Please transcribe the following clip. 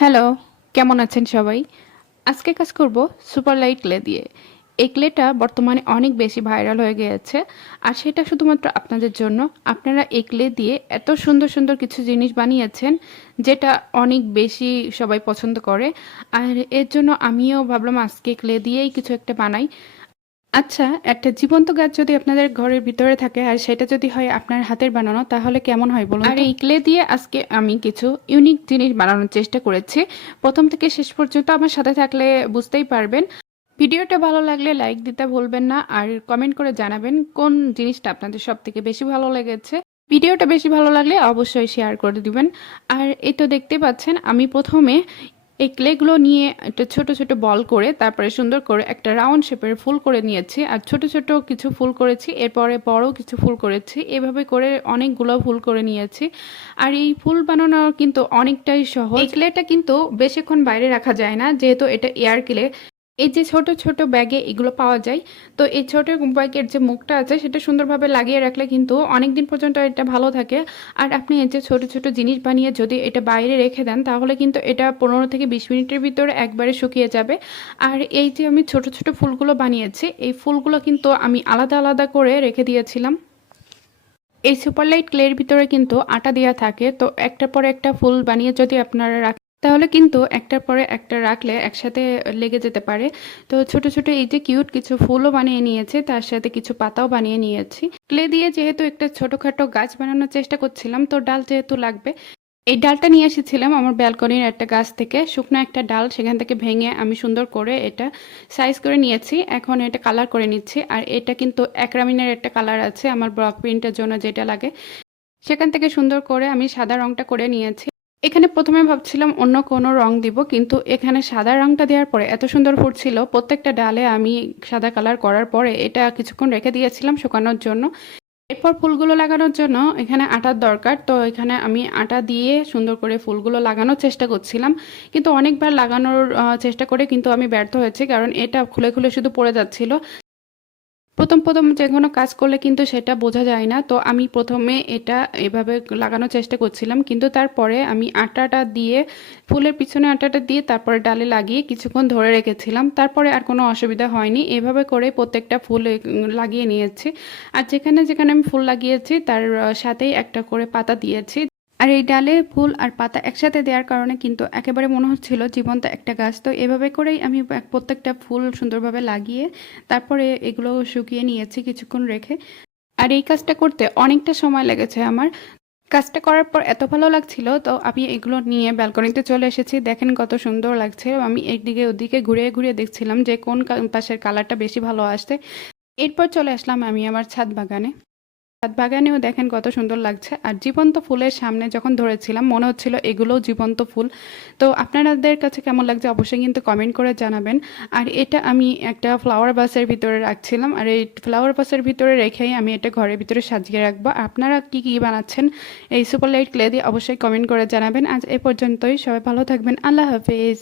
Hello, কেমন আছেন সবাই? আজকে কাজ করব সুপার লাইট ক্লে দিয়ে। এই ক্লেটা বর্তমানে অনেক বেশি ভাইরাল হয়ে গিয়েছে, আর সেটা শুধুমাত্র আপনাদের জন্য। আপনারা এই ক্লে দিয়ে এত সুন্দর সুন্দর কিছু জিনিস বানিয়েছেন, যেটা অনেক বেশি সবাই পছন্দ করে। আর এর জন্য আমিও ভাবলাম আজকে ক্লে দিয়েই কিছু একটা বানাই। আচ্ছা একটা জীবন্ত গাছ যদি আপনাদের ঘরের ভিতরে থাকে আর সেটা যদি হয় আপনার হাতের বানানো তাহলে কেমন হয় বলুন আর এই ক্লে দিয়ে আজকে আমি কিছু ইউনিক জিনিস বানানোর চেষ্টা করেছি। প্রথম থেকে শেষ পর্যন্ত আমার সাথে থাকলে বুঝতেই পারবেন। ভিডিওটা ভালো লাগলে লাইক দিতে ভুলবেন না আর কমেন্ট করে জানাবেন কোন জিনিসটা আপনাদের সব থেকে বেশি ভালো লেগেছে। ভিডিওটা বেশি ভালো লাগলে অবশ্যই শেয়ার করে দিবেন। আর এই তো দেখতে পাচ্ছেন আমি প্রথমে এই ক্লেগুলো নিয়ে একটা ছোট ছোট বল করে তারপরে সুন্দর করে একটা রাউন্ড শেপের ফুল করে নিয়েছি। আর ছোট ছোট কিছু ফুল করেছি, এরপরে বড় কিছু ফুল করেছি। এভাবে করে অনেকগুলো ফুল করে নিয়েছি। আর এই ফুল বানানো কিন্তু অনেকটাই সহজ। এই ক্লেটা কিন্তু বেশিক্ষণ বাইরে রাখা যায় না, যেহেতু এটা এয়ার ক্লে। এই যে ছোট ছোট ব্যাগে এগুলো পাওয়া যায়, তো এই ছোট ব্যাগের যে মুখটা আছে সেটা সুন্দরভাবে লাগিয়ে রাখলে কিন্তু অনেক দিন পর্যন্ত এটা ভালো থাকে। আর আপনি এই যে ছোট ছোট জিনিস বানিয়ে যদি এটা বাইরে রেখে দেন, তাহলে কিন্তু এটা পনেরো থেকে বিশ মিনিটের ভিতরে একবারে শুকিয়ে যাবে। আর এই যে আমি ছোট ছোট ফুলগুলো বানিয়েছি, এই ফুলগুলো কিন্তু আমি আলাদা আলাদা করে রেখে দিয়েছিলাম। এই সুপারলাইট ক্লের ভিতরে কিন্তু আটা দেওয়া থাকে, তো একটার পর একটা ফুল বানিয়ে যদি আপনারা তাহলে কিন্তু একটার পরে একটা রাখলে একসাথে লেগে যেতে পারে। তো ছোট ছোট এই যে কিউট কিছু ফুলও বানিয়ে নিয়েছে, তার সাথে কিছু পাতাও বানিয়ে নিয়েছি। ক্লে দিয়ে যেহেতু একটা ছোটোখাটো গাছ বানানোর চেষ্টা করছিলাম, তো ডাল যেহেতু লাগবে, এই ডালটা নিয়ে এসেছিলাম আমার ব্যালকনির একটা গাছ থেকে। শুকনো একটা ডাল, সেখান থেকে ভেঙে আমি সুন্দর করে এটা সাইজ করে নিয়েছি। এখন এটা কালার করে নিচ্ছি, আর এটা কিন্তু একরামিনের একটা কালার আছে, আমার ব্লক প্রিন্টের জন্য যেটা লাগে। সেখান থেকে সুন্দর করে আমি সাদা রংটা করে নিয়েছি। এখানে প্রথমে ভাবছিলাম অন্য কোনো রং দিব, কিন্তু এখানে সাদা রংটা দেওয়ার পরে এত সুন্দর ফুটছিল। প্রত্যেকটা ডালে আমি সাদা কালার করার পরে এটা কিছুক্ষণ রেখে দিয়েছিলাম শুকানোর জন্য। এরপর ফুলগুলো লাগানোর জন্য এখানে আটার দরকার, তো এখানে আমি আটা দিয়ে সুন্দর করে ফুলগুলো লাগানোর চেষ্টা করছিলাম। কিন্তু অনেকবার লাগানোর চেষ্টা করে কিন্তু আমি ব্যর্থ হয়েছি, কারণ এটা খুলে খুলে শুধু পড়ে যাচ্ছিল। প্রথম প্রথম যে কোনো কাজ করলে কিন্তু সেটা বোঝা যায় না। তো আমি প্রথমে এটা এভাবে লাগানোর চেষ্টা করছিলাম। কিন্তু তারপরে আমি আটাটা দিয়ে, ফুলের পিছনে আটাটা দিয়ে তারপরে ডালে লাগিয়ে কিছুক্ষণ ধরে রেখেছিলাম। তারপরে আর কোনো অসুবিধা হয়নি। এভাবে করে প্রত্যেকটা ফুল লাগিয়ে নিয়েছি। আর যেখানে যেখানে আমি ফুল লাগিয়েছি, তার সাথেই একটা করে পাতা দিয়েছি। আর এই ডালে ফুল আর পাতা একসাথে দেওয়ার কারণে কিন্তু একেবারে মনে হচ্ছিল জীবন্ত একটা গাছ। তো এভাবে করেই আমি প্রত্যেকটা ফুল সুন্দরভাবে লাগিয়ে তারপরে এগুলো শুকিয়ে নিয়েছি কিছুক্ষণ রেখে। আর এই কাজটা করতে অনেকটা সময় লেগেছে আমার। কাজটা করার পর এত ভালো লাগছিল, তো আমি এগুলো নিয়ে ব্যালকনিতে চলে এসেছি। দেখেন কত সুন্দর লাগছে। আমি একদিকে ওদিকে ঘুরে ঘুরে দেখছিলাম যে কোন পাশের কালারটা বেশি ভালো আসছে। এরপর চলে আসলাম আমি আমার ছাদ বাগানে। ছাদ বাগানেও দেখেন কত সুন্দর লাগছে। আর জীবন্ত ফুলের সামনে যখন ধরেছিলাম, মনে হচ্ছিল এগুলোও জীবন্ত ফুল। তো আপনাদের কাছে কেমন লাগছে অবশ্যই কিন্তু কমেন্ট করে জানাবেন। আর এটা আমি একটা ফ্লাওয়ার বাসের ভিতরে রাখছিলাম। আর এই ফ্লাওয়ার বাসের ভিতরে রেখেই আমি এটা ঘরের ভিতরে সাজিয়ে রাখব। আপনারা কি কি বানাচ্ছেন এই সুপার লাইট ক্লে দিয়ে অবশ্যই কমেন্ট করে জানাবেন। আজ এ পর্যন্তই। সবাই ভালো থাকবেন। আল্লাহ হাফিজ।